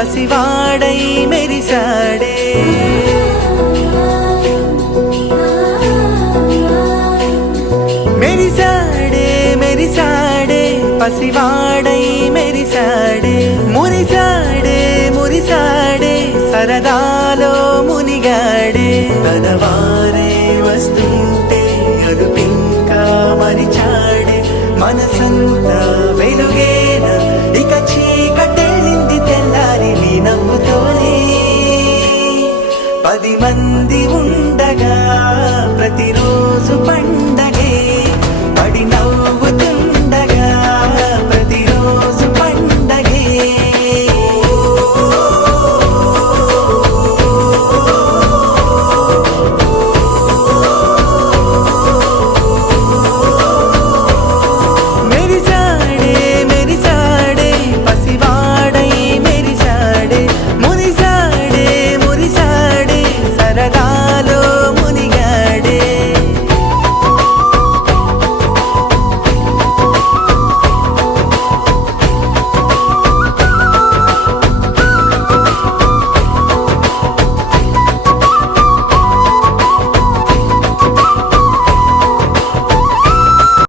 పసివాడై మెరిసాడే. మెరిసాడే మెరిసాడే పసివాడై మెరిసాడే. మురిసాడే మురిసాడే సరదాలో మునిగాడే. తన వారే వస్తుంటే అదుపింకా మరిచాడే. మనసంతా వెలుగేన ఇక చీకటెళ్ళింది తెల్లారి నీ నవ్వుతోనే. 10 మంది ఉండగా ప్రతిరోజు పండగ.